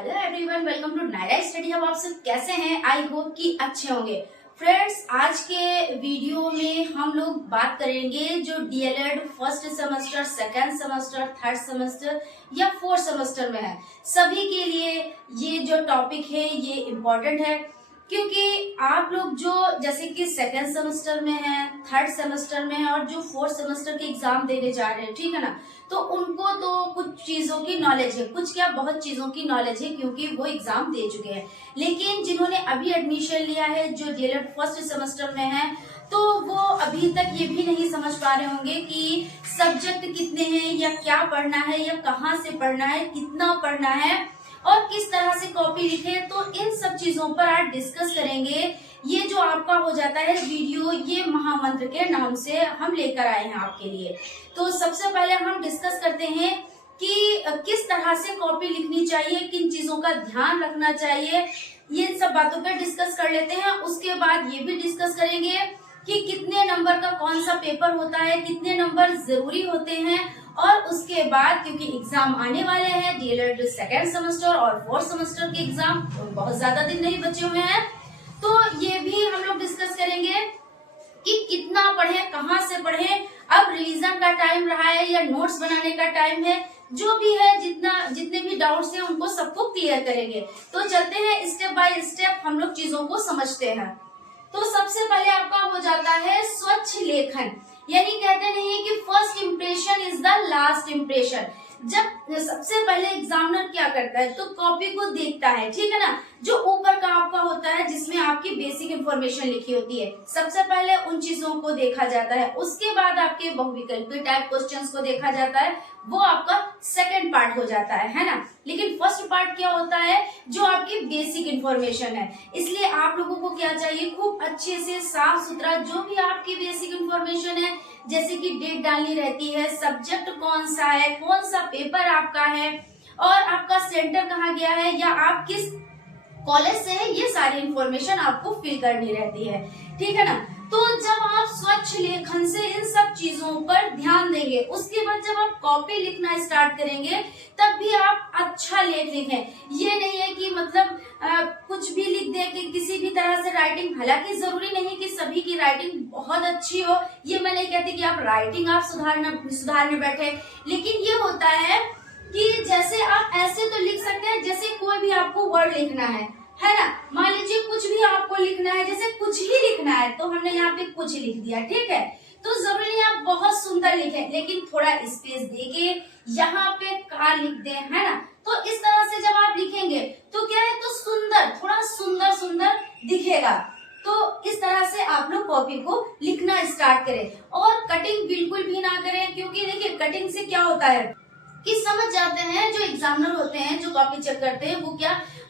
Hello everyone, welcome to Naira study hub. आप सब कैसे हैं? आई होप कि अच्छे होंगे। फ्रेंड्स, आज के वीडियो में हम लोग बात करेंगे जो DElEd first semester, second semester, third semester या फोर्थ सेमेस्टर में है, सभी के लिए ये जो टॉपिक है ये इम्पोर्टेंट है, क्योंकि आप लोग जो जैसे कि सेकेंड सेमेस्टर में है, थर्ड सेमेस्टर में है और जो फोर्थ सेमेस्टर के एग्जाम देने जा रहे हैं, ठीक है ना, तो उनको तो कुछ चीजों की नॉलेज है, कुछ क्या बहुत चीजों की नॉलेज है, क्योंकि वो एग्जाम दे चुके हैं। लेकिन जिन्होंने अभी एडमिशन लिया है, जो डीएलएड फर्स्ट सेमेस्टर में है, तो वो अभी तक ये भी नहीं समझ पा रहे होंगे कि सब्जेक्ट कितने हैं, या क्या पढ़ना है, या कहाँ से पढ़ना है, कितना पढ़ना है और किस तरह से कॉपी लिखे। तो इन सब चीजों पर आज डिस्कस करेंगे। ये जो आपका हो जाता है वीडियो, ये महामंत्र के नाम से हम लेकर आए हैं आपके लिए। तो सबसे पहले हम डिस्कस करते हैं कि किस तरह से कॉपी लिखनी चाहिए, किन चीजों का ध्यान रखना चाहिए, ये सब बातों पर डिस्कस कर लेते हैं। उसके बाद ये भी डिस्कस करेंगे कि कितने नंबर का कौन सा पेपर होता है, कितने नंबर जरूरी होते हैं, और उसके बाद क्योंकि एग्जाम आने वाले हैं, डीएलएड सेकेंड सेमेस्टर और फोर्थ सेमेस्टर के एग्जाम बहुत ज्यादा दिन नहीं बचे हुए हैं, तो ये भी हम लोग डिस्कस करेंगे कि कितना पढ़े, कहाँ से पढ़े, अब रिवीजन का टाइम रहा है या नोट्स बनाने का टाइम है, जो भी है, जितने भी डाउट्स हैं उनको सबको क्लियर करेंगे। तो चलते हैं स्टेप बाय स्टेप, हम लोग चीजों को समझते हैं। तो सबसे पहले आपका हो जाता है स्वच्छ लेखन, यानी कहते नहीं कि first impression is the last impression. जब सबसे पहले एग्जामिनर क्या करता है, तो कॉपी को देखता है, ठीक है ना, जो ऊपर का आपका होता है जिसमें आपकी बेसिक इंफॉर्मेशन लिखी होती है, सबसे पहले उन चीजों को देखा जाता है। उसके बाद आपके बहुविकल्पी टाइप क्वेश्चंस को देखा जाता है, वो आपका सेकंड पार्ट हो जाता है ना। लेकिन फर्स्ट पार्ट क्या होता है, जो आपकी बेसिक इंफॉर्मेशन है। इसलिए आप लोगों को क्या चाहिए, खूब अच्छे से साफ सुथरा जो भी आपकी बेसिक इंफॉर्मेशन है, जैसे कि डेट डालनी रहती है, सब्जेक्ट कौन सा है, कौन सा पेपर आपका है, और आपका सेंटर कहाँ गया है, या आप किस कॉलेज से है, ये सारी इंफॉर्मेशन आपको फिल करनी रहती है, ठीक है ना। तो जब आप स्वच्छ लेखन से इन सब चीजों पर ध्यान देंगे, उसके बाद जब आप कॉपी लिखना स्टार्ट करेंगे, तब भी आप अच्छा लेख लिखें। ये नहीं है कि मतलब कुछ भी लिख दे, कि किसी भी तरह से राइटिंग, हालांकि जरूरी नहीं कि सभी की राइटिंग बहुत अच्छी हो, ये मैं नहीं कहती कि आप राइटिंग आप सुधारने बैठे, लेकिन ये होता है कि जैसे आप ऐसे तो लिख सकते हैं जैसे कोई भी आपको वर्ड लिखना है ना। मान लीजिए कुछ भी आपको लिखना है, जैसे कुछ ही लिखना है, तो हमने यहाँ पे कुछ लिख दिया, ठीक है। तो जरूरी नहीं आप बहुत सुंदर लिखें, लेकिन थोड़ा स्पेस देके यहाँ पे कार लिख दें, है ना। तो इस तरह से जब आप लिखेंगे तो क्या है, तो सुंदर, थोड़ा सुंदर सुंदर दिखेगा। तो इस तरह से आप लोग कॉपी को लिखना स्टार्ट करें, और कटिंग बिल्कुल भी ना करें, क्योंकि देखिए कटिंग से क्या होता है कि समझ जाते हैं जो एग्जामिनर होते हैं, जो कॉपी चेक करते हैं,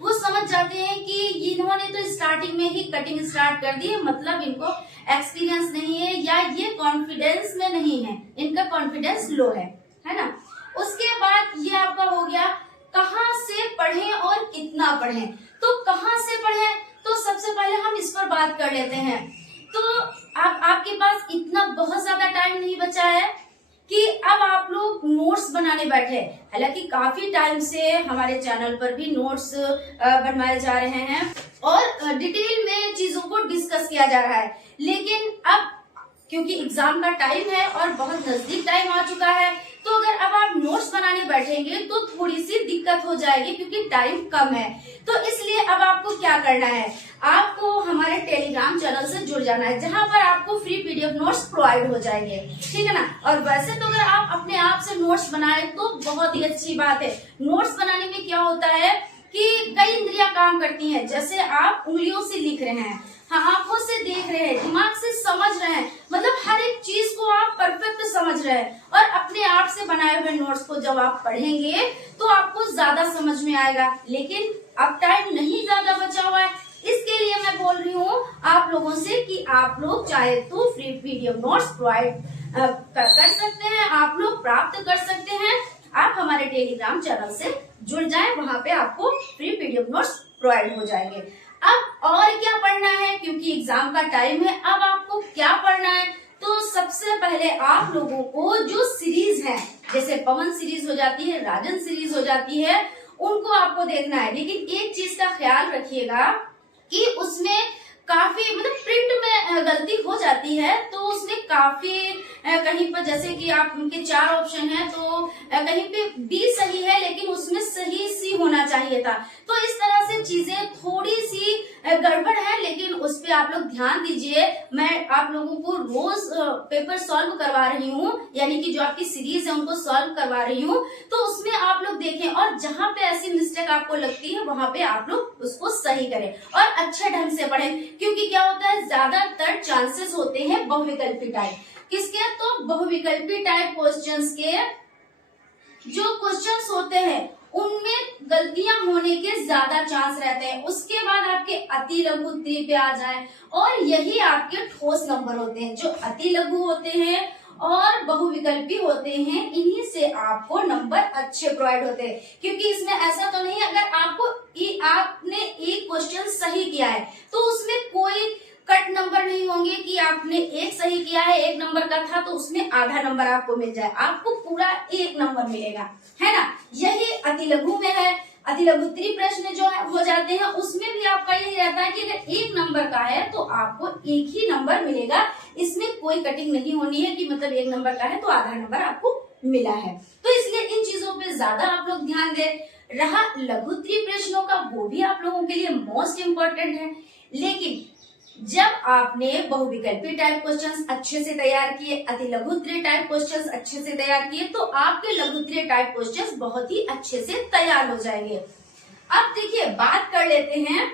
वो समझ जाते हैं कि इन्होंने तो स्टार्टिंग में ही कटिंग स्टार्ट कर दी है, मतलब इनको एक्सपीरियंस नहीं है, या ये कॉन्फिडेंस में नहीं है, इनका कॉन्फिडेंस लो है ना। उसके बाद ये आपका हो गया कहाँ से पढ़ें और कितना पढ़ें। तो कहाँ से पढ़ें, तो सबसे पहले हम इस पर बात कर लेते हैं। तो आपके पास इतना बहुत ज्यादा टाइम नहीं बचा है कि अब आप लोग नोट्स बनाने बैठे। हालांकि काफी टाइम से हमारे चैनल पर भी नोट्स बनवाए जा रहे हैं और डिटेल में चीजों को डिस्कस किया जा रहा है, लेकिन अब क्योंकि एग्जाम का टाइम है और बहुत नजदीक टाइम आ चुका है, तो अगर अब आप नोट्स बनाने बैठेंगे तो थोड़ी सी दिक्कत हो जाएगी, क्योंकि टाइम कम है। तो इसलिए अब आपको क्या करना है, आपको हमारे टेलीग्राम चैनल से जुड़ जाना है, जहां पर आपको फ्री पीडीएफ नोट्स प्रोवाइड हो जाएंगे, ठीक है ना। और वैसे तो अगर आप अपने आप से नोट्स बनाए तो बहुत ही अच्छी बात है। नोट्स बनाने में क्या होता है कि कई इंद्रियां काम करती हैं, जैसे आप उंगलियों से लिख रहे हैं, हाँ, आंखों से देख रहे हैं, दिमाग से समझ रहे हैं, मतलब हर एक चीज को आप परफेक्ट समझ रहे हैं, और अपने आप से बनाए हुए नोट्स को जब आप पढ़ेंगे तो आपको ज्यादा समझ में आएगा। लेकिन अब टाइम नहीं ज्यादा बचा हुआ है, इसके लिए मैं बोल रही हूँ आप लोगों से कि आप लोग चाहे तो फ्री पीडीएफ नोट्स प्रोवाइड कर सकते हैं, आप लोग प्राप्त कर सकते हैं। आप हमारे टेलीग्राम चैनल से जुड़ जाएं, वहां पे आपको फ्री पीडीएफ नोट्स प्रोवाइड हो जाएंगे। अब और क्या पढ़ना है, क्योंकि एग्जाम का टाइम है, अब आपको क्या पढ़ना है, तो सबसे पहले आप लोगों को जो सीरीज है, जैसे पवन सीरीज हो जाती है, राजन सीरीज हो जाती है, उनको आपको देखना है। लेकिन एक चीज का ख्याल रखिएगा कि उसमें काफी मतलब प्रिंट में गलती हो जाती है, तो उसमें काफी कहीं पर जैसे कि आप उनके 4 ऑप्शन है तो कहीं पे बी सही है लेकिन उसमें सही सी होना चाहिए था। तो इस तरह से चीजें थोड़ी सी गड़बड़ है, लेकिन उस पे आप लोग ध्यान दीजिए। मैं आप लोगों को रोज पेपर सॉल्व करवा रही हूँ, यानी कि जो आपकी सीरीज है उनको सॉल्व करवा रही हूँ, तो उसमें आप लोग देखें और जहाँ पे ऐसी मिस्टेक आपको लगती है वहां पे आप लोग उसको सही करें और अच्छे ढंग से पढ़ें। क्योंकि क्या होता है, ज्यादातर चांसेस होते हैं बहुविकल्पी टाइप किसके, तो बहुविकल्पी टाइप क्वेश्चंस के जो क्वेश्चंस होते हैं उनमें गलतियां होने के ज्यादा चांस रहते हैं। उसके बाद आपके अति लघु उत्तरीय पे आ जाए और यही आपके ठोस नंबर होते हैं। जो अति लघु होते हैं और बहुविकल्पी होते हैं, इन्हीं से आपको नंबर अच्छे प्रोवाइड होते हैं। क्योंकि इसमें ऐसा तो नहीं है अगर आपने एक क्वेश्चन सही किया है तो उसमें कोई कट नंबर नहीं होंगे कि आपने एक सही किया है, 1 नंबर का था तो उसमें आधा नंबर आपको मिल जाए, आपको पूरा 1 नंबर मिलेगा, है ना। यही अति लघु में है। अति लघु उत्तरीय प्रश्न जो हो जाते हैं उसमें भी आपका यही रहता है कि अगर 1 नंबर का है तो आपको 1 ही नंबर मिलेगा। इसमें कोई कटिंग नहीं होनी है कि मतलब 1 नंबर का है तो आधा नंबर आपको मिला है। तो इसलिए इन चीजों पे ज्यादा आप लोग ध्यान दें। रहा लघु उत्तरीय प्रश्नों का, वो भी आप लोगों के लिए मोस्ट इम्पोर्टेंट है। लेकिन जब आपने बहुविकल्पी टाइप क्वेश्चंस अच्छे से तैयार किए, अति लघु उत्तरीय टाइप क्वेश्चंस अच्छे से तैयार किए, तो आपके लघु उत्तरीय टाइप क्वेश्चंस बहुत ही अच्छे से तैयार हो जाएंगे। अब देखिए बात कर लेते हैं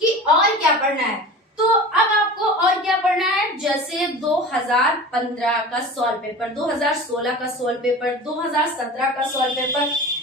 कि और क्या पढ़ना है। तो अब आपको और क्या पढ़ना है, जैसे 2015 का सॉल्व पेपर, 2016 का सॉल्व पेपर, 2017 का सॉल्व पेपर,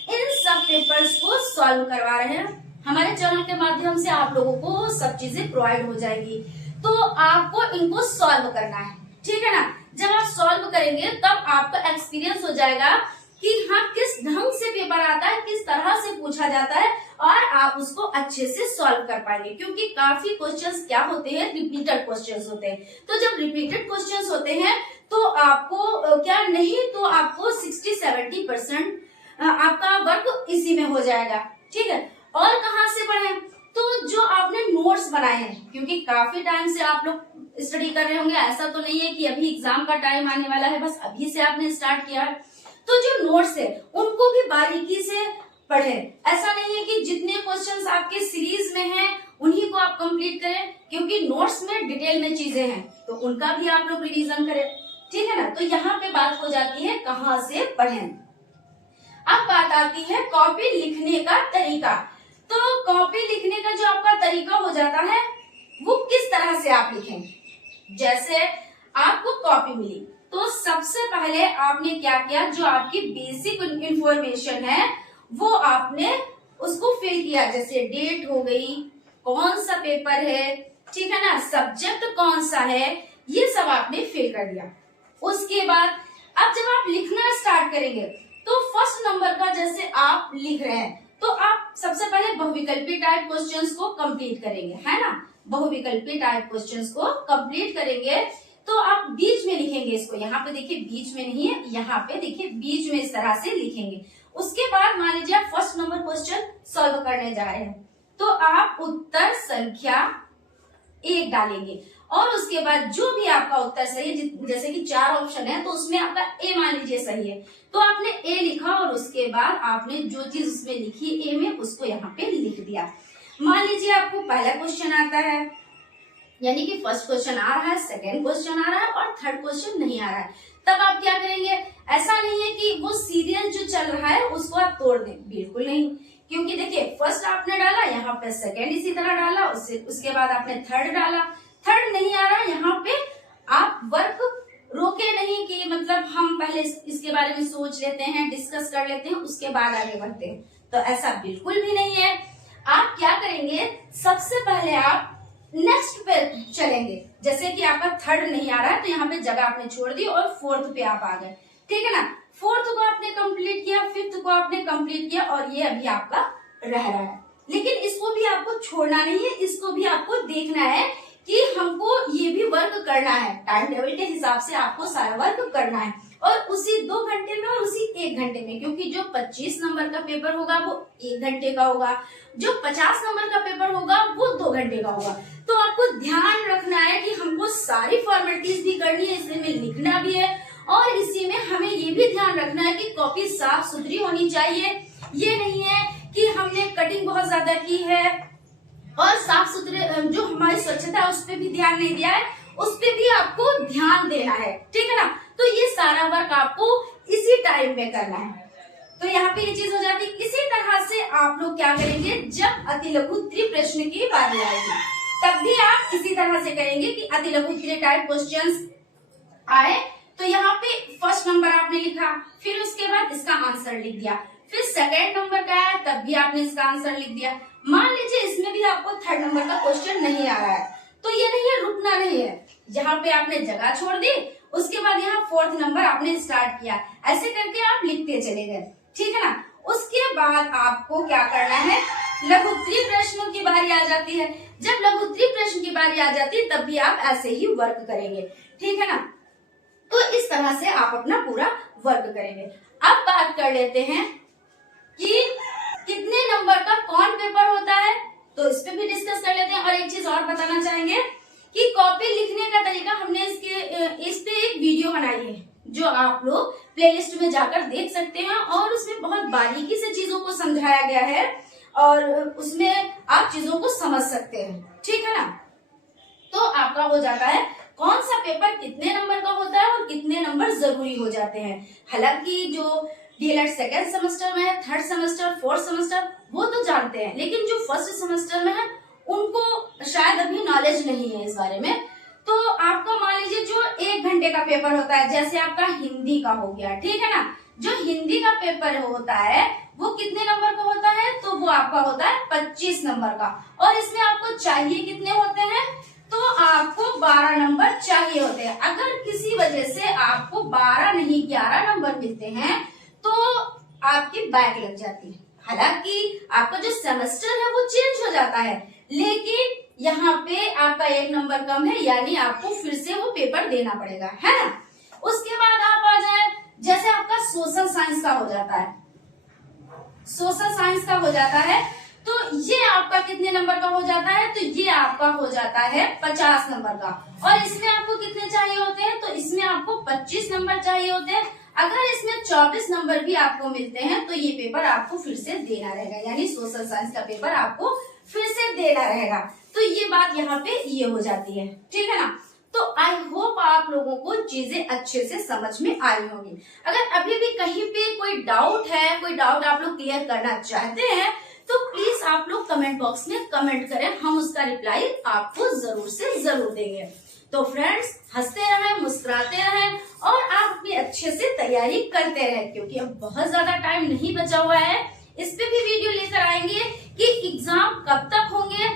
इन सब पेपर्स को सॉल्व करवा रहे हैं। हमारे चैनल के माध्यम से आप लोगों को सब चीजें प्रोवाइड हो जाएगी, तो आपको इनको सॉल्व करना है, ठीक है ना। जब आप सॉल्व करेंगे तब आपका एक्सपीरियंस हो जाएगा कि हाँ किस ढंग से पेपर आता है, किस तरह से पूछा जाता है और आप उसको अच्छे से सॉल्व कर पाएंगे। क्योंकि काफी क्वेश्चंस क्या होते हैं, रिपीटेड क्वेश्चंस होते हैं। तो जब रिपीटेड क्वेश्चंस होते हैं तो आपको क्या नहीं तो आपको 60-70% आपका वर्क इसी में हो जाएगा, ठीक है। और कहाँ से पढ़ें, तो जो आपने नोट्स बनाए हैं, क्योंकि काफी टाइम से आप लोग स्टडी कर रहे होंगे, ऐसा तो नहीं है कि अभी एग्जाम का टाइम आने वाला है बस अभी से आपने स्टार्ट किया है। तो जो नोट्स है उनको भी बारीकी से पढ़ें। ऐसा नहीं है कि जितने क्वेश्चंस आपके सीरीज में हैं उन्हीं को आप कंप्लीट करें, क्योंकि नोट्स में डिटेल में चीजें हैं तो उनका भी आप लोग रिवीजन करें, ठीक है ना। तो यहाँ पे बात हो जाती है कहाँ से पढ़ें। अब बात आती है कॉपी लिखने का तरीका। तो कॉपी लिखने का जो आपका तरीका हो जाता है वो किस तरह से आप लिखें। जैसे आपको कॉपी मिली तो सबसे पहले आपने क्या किया, जो आपकी बेसिक इंफॉर्मेशन है वो आपने उसको फिल किया। जैसे डेट हो गई, कौन सा पेपर है, ठीक है ना, सब्जेक्ट कौन सा है, ये सब आपने फिल कर दिया। उसके बाद अब जब आप लिखना स्टार्ट करेंगे तो फर्स्ट नंबर का जैसे आप लिख रहे हैं तो आप सबसे पहले बहुविकल्पी टाइप क्वेश्चंस को कंप्लीट करेंगे, है ना। बहुविकल्पी टाइप क्वेश्चंस को कंप्लीट करेंगे तो आप बीच में लिखेंगे इसको। यहाँ पे देखिए बीच में नहीं है, यहाँ पे देखिए बीच में इस तरह से लिखेंगे। उसके बाद मान लीजिए आप फर्स्ट नंबर क्वेश्चन सॉल्व करने जा रहे हैं तो आप उत्तर संख्या 1 डालेंगे और उसके बाद जो भी आपका उत्तर सही है, जैसे कि 4 ऑप्शन है तो उसमें आपका ए मान लीजिए सही है तो आपने ए लिखा और उसके बाद आपने जो चीज उसमें लिखी ए में उसको यहाँ पे लिख दिया। मान लीजिए आपको पहला क्वेश्चन आता है, यानी कि फर्स्ट क्वेश्चन आ रहा है, सेकेंड क्वेश्चन आ रहा है और थर्ड क्वेश्चन नहीं आ रहा है, तब आप क्या करेंगे। ऐसा नहीं है कि वो सीरियल जो चल रहा है उसको आप तोड़ दें, बिल्कुल नहीं। क्योंकि देखिए फर्स्ट आपने डाला, यहाँ पे सेकेंड इसी तरह डाला, उसके बाद आपने थर्ड डाला, थर्ड नहीं आ रहा, यहाँ पे आप वर्क रोके नहीं कि मतलब हम पहले इसके बारे में सोच लेते हैं, डिस्कस कर लेते हैं, उसके बाद आगे बढ़ते हैं, तो ऐसा बिल्कुल भी नहीं है। आप क्या करेंगे, सबसे पहले आप नेक्स्ट पे चलेंगे। जैसे कि आपका थर्ड नहीं आ रहा है तो यहाँ पे जगह आपने छोड़ दी और फोर्थ पे आप आ गए, ठीक है ना। फोर्थ को आपने कंप्लीट किया, फिफ्थ को आपने कंप्लीट किया और ये अभी आपका रह रहा है। लेकिन इसको भी आपको छोड़ना नहीं है, इसको भी आपको देखना है कि हमको ये भी वर्क करना है, टाइम टेबल के हिसाब से आपको सारा वर्क करना है। और उसी 2 घंटे में और उसी 1 घंटे में, क्योंकि जो 25 नंबर का पेपर होगा वो 1 घंटे का होगा, जो 50 नंबर का पेपर होगा वो 2 घंटे का होगा। तो आपको ध्यान रखना है कि हमको सारी फॉर्मेलिटीज भी करनी है, इसमें लिखना भी है, और इसी में हमें ये भी ध्यान रखना है कि कॉपी साफ सुथरी होनी चाहिए। ये नहीं है कि हमने कटिंग बहुत ज्यादा की है और साफ सुथरे जो हमारी स्वच्छता है उस पर भी ध्यान नहीं दिया है, उस पे भी आपको ध्यान देना है, ठीक है ना। तो ये सारा वर्क आपको इसी टाइम में करना है। तो यहाँ पे ये चीज हो जाती है। इसी तरह से आप लोग क्या करेंगे, जब अति लघु त्रिप्रश्न की बारी आएगी तब भी आप इसी तरह से करेंगे कि अति लघु त्रि टाइप क्वेश्चंस आए तो यहाँ पे फर्स्ट नंबर आपने लिखा, फिर उसके बाद इसका आंसर लिख दिया, फिर सेकेंड नंबर का आया तब भी आपने इसका आंसर लिख दिया। मान लीजिए इसमें भी आपको थर्ड नंबर का क्वेश्चन नहीं आ रहा है, तो ये नहीं है, रुकना नहीं है, जहाँ पे आपने जगह छोड़ दी उसके बाद यहाँ फोर्थ नंबर आपने स्टार्ट किया, ऐसे करके आप लिखते चले गए, ठीक है ना। उसके बाद आपको क्या करना है, लघु त्रिप्रश्नों की बारी आ जाती है। जब लघु त्रिप्रश्न की बारी आ जाती है तब भी आप ऐसे ही वर्क करेंगे, ठीक है ना। तो इस तरह से आप अपना पूरा वर्क करेंगे। अब बात कर लेते हैं कि कितने नंबर का कौन पेपर होता है, तो इस पे भी डिस्कस कर लेते हैं। और एक चीज और बताना चाहेंगे कि कॉपी लिखने का तरीका हमने इस पे एक वीडियो बनाई है जो आप लोग प्लेलिस्ट में जाकर देख सकते हैं, और उसमें बहुत बारीकी से चीजों को समझाया गया है और उसमें आप चीजों को समझ सकते हैं, ठीक है ना। तो आपका हो जाता है कौन सा पेपर कितने नंबर का होता है और कितने नंबर जरूरी हो जाते हैं। हालांकि जो डीएलएड सेकेंड सेमेस्टर में है, थर्ड सेमेस्टर, फोर्थ सेमेस्टर वो तो जानते हैं, लेकिन जो फर्स्ट सेमेस्टर में है उनको शायद अभी नॉलेज नहीं है इस बारे में। तो आपको मान लीजिए जो 1 घंटे का पेपर होता है, जैसे आपका हिंदी का हो गया, ठीक है ना। जो हिंदी का पेपर होता है वो कितने नंबर का होता है, तो वो आपका होता है 25 नंबर का, और इसमें आपको चाहिए कितने होते हैं, तो आपको 12 नंबर चाहिए होते हैं। अगर किसी वजह से आपको 12 नहीं 11 नंबर मिलते हैं तो आपकी बैक लग जाती है। हालांकि आपका जो सेमेस्टर है वो चेंज हो जाता है, लेकिन यहाँ पे आपका 1 नंबर कम है, यानी आपको फिर से वो पेपर देना पड़ेगा, है ना। उसके बाद आप आ जाए, जैसे आपका सोशल साइंस का हो जाता है, सोशल साइंस का हो जाता है, तो ये आपका कितने नंबर का हो जाता है, तो ये आपका हो जाता है 50 नंबर का। और इसमें आपको कितने चाहिए होते हैं, तो इसमें आपको 25 नंबर चाहिए होते हैं। अगर इसमें 24 नंबर भी आपको मिलते हैं तो ये पेपर आपको फिर से देना रहेगा, यानी सोशल साइंस का पेपर आपको फिर से देना रहेगा। तो ये बात यहाँ पे ये हो जाती है, ठीक है ना। तो आई होप आप लोगों को चीजें अच्छे से समझ में आई होंगी। अगर अभी भी कहीं पे कोई डाउट है, कोई डाउट आप लोग क्लियर करना चाहते हैं तो प्लीज आप लोग कमेंट बॉक्स में कमेंट करें, हम उसका रिप्लाई आपको जरूर से जरूर देंगे। तो फ्रेंड्स, हंसते रहें, मुस्कुराते रहें और आप अपनी अच्छे से तैयारी करते रहें, क्योंकि अब बहुत ज्यादा टाइम नहीं बचा हुआ है। इस पे भी वीडियो लेकर आएंगे कि एग्जाम कब तक होंगे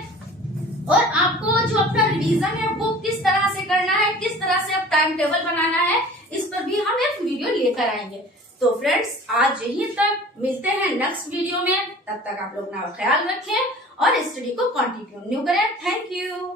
और आपको जो अपना रिवीजन है वो किस तरह से करना है, किस तरह से अब टाइम टेबल बनाना है, इस पर भी हम एक वीडियो लेकर आएंगे। तो फ्रेंड्स, आज यहीं तक, मिलते हैं नेक्स्ट वीडियो में। तब तक आप लोग अपना ख्याल रखें और स्टडी को कंटिन्यू करें। Thank you.